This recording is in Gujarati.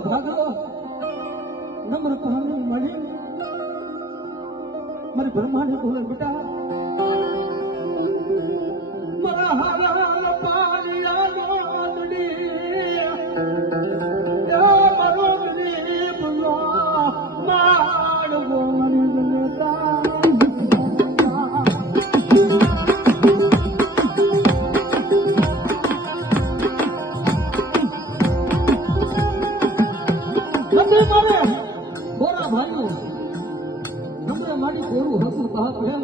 ઘાઘરો નમ્ર પાણી મળી મારી બ્રહ્માની બોલે બેટા મારા હારા પાલિયા નોંદડી મારો ગરીબ માડ બોલી લેતા બોરા ભાઈઓ નમ્ર માડી કોરું હતું બાપ હે